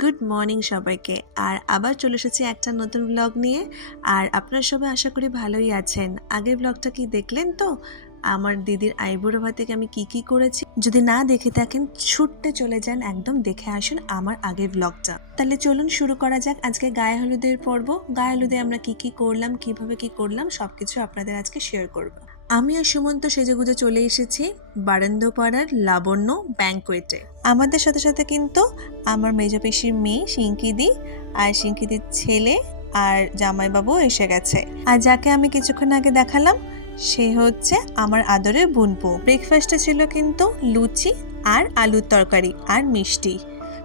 Good morning সবাইকে। আর আবার চলে এসেছি একটা নতুন ব্লগ নিয়ে। আর আপনারা সবাই আশা করি ভালোই আছেন। আগের ব্লগটা কি দেখলেন তো? আমার দিদির আইবুড়ো ভাতে আমি কি করেছি। যদি না দেখে থাকেন ছুটতে চলে যান, একদম দেখে আসুন আমার আগের ব্লগটা। তাহলে চলুন শুরু করা যাক আজকে গায়ে হলুদের পর্ব। গায়ে হলুদে আমরা কি করলাম, কিভাবে কি করলাম সবকিছু আপনাদের আজকে শেয়ার করব। আমি আর সুমন্ত সেজেগুজে চলে এসেছি বারান্দাপাড়ার লাবণ্য ব্যাংকোয়েটে। আমাদের সাথে সাথে কিন্তু আমার মেজ পিসির মেয়ে শিঙ্কিদি আর শিঙ্কিদির ছেলে আর জামাইবাবু এসে গেছে। আর যাকে আমি কিছুক্ষণ আগে দেখালাম সে হচ্ছে আমার আদরের বোনপো। ব্রেকফাস্টে ছিল কিন্তু লুচি আর আলুর তরকারি আর মিষ্টি।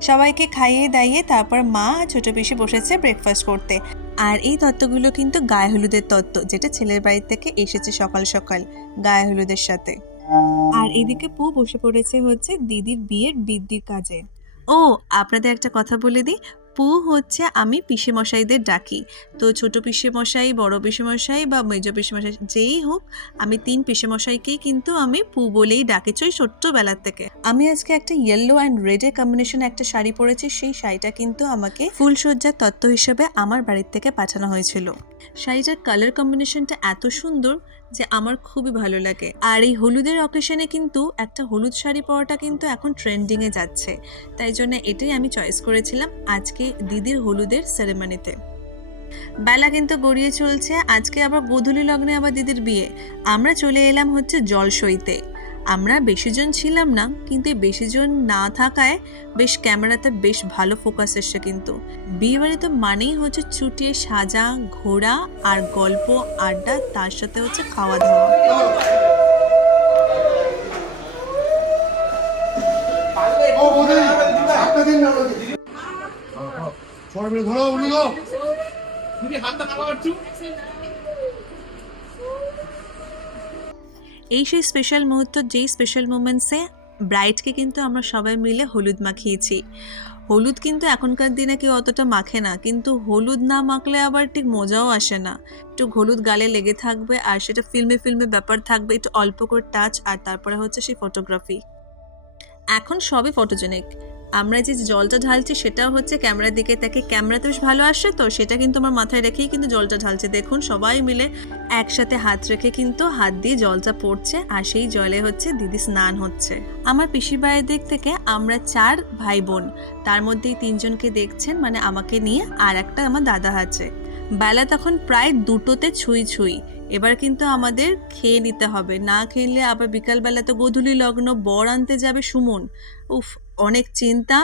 সবাইকে খাইয়ে দাইয়ে তারপর মা ছোট পিসি বসেছে ব্রেকফাস্ট করতে। আর এই তত্ত্বগুলো কিন্তু গায়ে হলুদের তত্ত্ব, যেটা ছেলের বাড়ি থেকে এসেছে সকাল সকাল গায়ে হলুদের সাথে। আর এদিকে পু বসে পড়েছে হচ্ছে দিদির বিয়ের বৃদ্ধির কাজে। ও আপনাদের একটা কথা বলে দিই, পু হচ্ছে আমি পিসেমশাইদের ডাকি। তো ছোট পিসেমশাই, বড় পিসেমশাই বা মেজ পিসেমশাই যেই হোক, আমি 3 পিসেমশাইকেই কিন্তু আমি পু বলেই ডাকি ছোট্টবেলার থেকে। আমি আজকে একটা ইয়েলো অ্যান্ড রেডের কম্বিনেশনে একটা শাড়ি পরেছি। সেই শাড়িটা কিন্তু আমাকে ফুলসজ্জার তত্ত্ব হিসেবে আমার বাড়ির থেকে পাঠানো হয়েছিল। শাড়িটার কালার কম্বিনেশনটা এত সুন্দর যে আমার খুবই ভালো লাগে। আর এই হলুদের অকেশনে কিন্তু একটা হলুদ শাড়ি পরাটা কিন্তু এখন ট্রেন্ডিংয়ে যাচ্ছে, তাই জন্য এটাই আমি চয়েস করেছিলাম আজকে দিদির হলুদের সেরেমনিতে। বেলা কিন্তু গড়িয়ে চলছে, আজকে আবার গোধূলি লগ্নে আবার দিদির বিয়ে। আমরা চলে এলাম হচ্ছে জলসইতে। আমরা বেশিজন ছিলাম না, কিন্তু বেশিজন না থাকায় বেশ ক্যামেরাতে বেশ ভালো ফোকাস এসছে। কিন্তু বিয়ে বাড়ি তো মানেই হচ্ছে চুটিয়ে সাজা, ঘোরা আর গল্প আড্ডা, তার সাথে হচ্ছে খাওয়া দাওয়া। এই সেই স্পেশাল মুহূর্ত, যেই স্পেশাল মোমেন্টসে ব্রাইডকে কিন্তু আমরা সবাই মিলে হলুদ মাখিয়েছি। হলুদ কিন্তু এখনকার দিনে কেউ অতটা মাখে না, কিন্তু হলুদ না মাখলে আবার ঠিক মজাও আসে না। একটু হলুদ গালে লেগে থাকবে আর সেটা ফিল্মে ব্যাপার থাকবে, একটু অল্প করে টাচ, আর তারপরে হচ্ছে সেই ফটোগ্রাফি। এখন সবই ফটোজেনিক। আমরা যে জলটা ঢালছি সেটাও হচ্ছে ক্যামেরার দিকে তাকে, ক্যামেরাতে বেশ ভালো আসছে, তো সেটা কিন্তু আমার মাথায় রেখেই কিন্তু জলটা ঢালছে। দেখুন সবাই মিলে একসাথে হাত রেখে কিন্তু হাত দিয়ে জলটা পড়ছে, আর সেই জলে হচ্ছে দিদি স্নান হচ্ছে। আমার পিসির বাড়ির দিক থেকে আমরা 4 ভাই বোন, তার মধ্যেই 3 জনকে দেখছেন মানে আমাকে নিয়ে, আর একটা আমার দাদা আছে। বেলা তখন প্রায় 2টোতে ছুঁই। এবার কিন্তু আমাদের খেয়ে নিতে হবে, না খেলে আবার বিকালবেলা তো গোধূলি লগ্ন, বর আনতে যাবে সুমন। উফ, অনেক চিন্তা।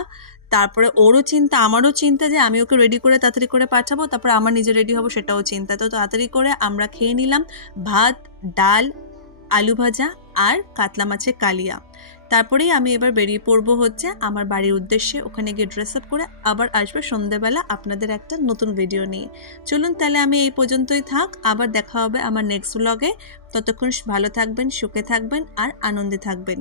তারপরে ওরও চিন্তা, আমারও চিন্তা যে আমি ওকে রেডি করে তাড়াতাড়ি করে পাঠাবো, তারপরে আমার নিজে রেডি হবো সেটাও চিন্তা। তো তাড়াতাড়ি করে আমরা খেয়ে নিলাম ভাত, ডাল, আলু ভাজা আর কাতলা মাছের কালিয়া। তারপরেই আমি এবার বেরিয়ে পড়বো হচ্ছে আমার বাড়ির উদ্দেশ্যে। ওখানে গিয়ে ড্রেস আপ করে আবার আসবে সন্ধ্যাবেলা আপনাদের একটা নতুন ভিডিও নিয়ে। চলুন তাহলে আমি এই পর্যন্তই থাক, আবার দেখা হবে আমার নেক্সট ব্লগে। ততক্ষণ ভালো থাকবেন, সুখে থাকবেন আর আনন্দে থাকবেন।